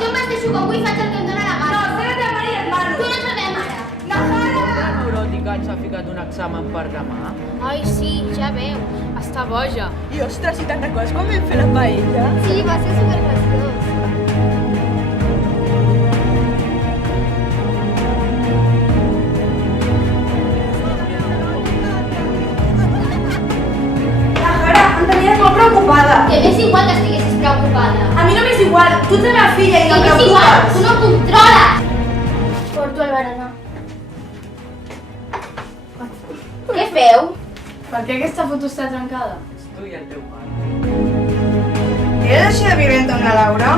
Jo m'es deixo com vull i faig el que em dóna la gana. No, sé la teva mare i et mano. Tu no ets la meva mare. La neuròtica ens ha ficat un examen per demà. Ai, sí, ja veu. Està boja. I ostres, i te'n recordes quan vam fer la paella? Sí, va ser supergraciós. La Jara, em tenies molt preocupada. Que m'és igual que estiguessis preocupada. A mi no m'és igual, tu ets la meva filla i Que em m'és igual, preocupes. tu no controles. Porto el berenar. Què feu? Per què aquesta foto està trencada? És tu i el teu pare. Eres així de violenta amb la Laura?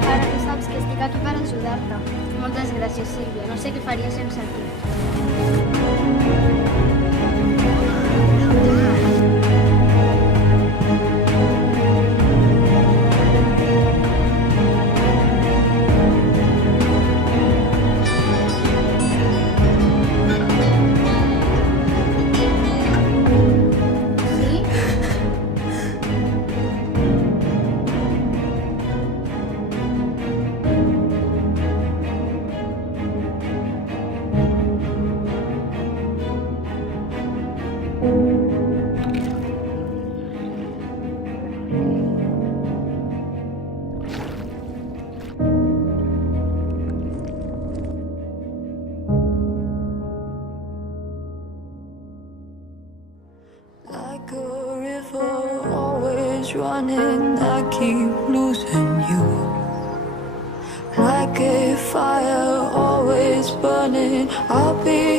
Ara tu saps que estic aquí per ajudar-te. Moltes gràcies, Sílvia. No sé què faria sense tu. Sí? Like a river, always running, I keep losing you. Like a fire, always burning, I'll be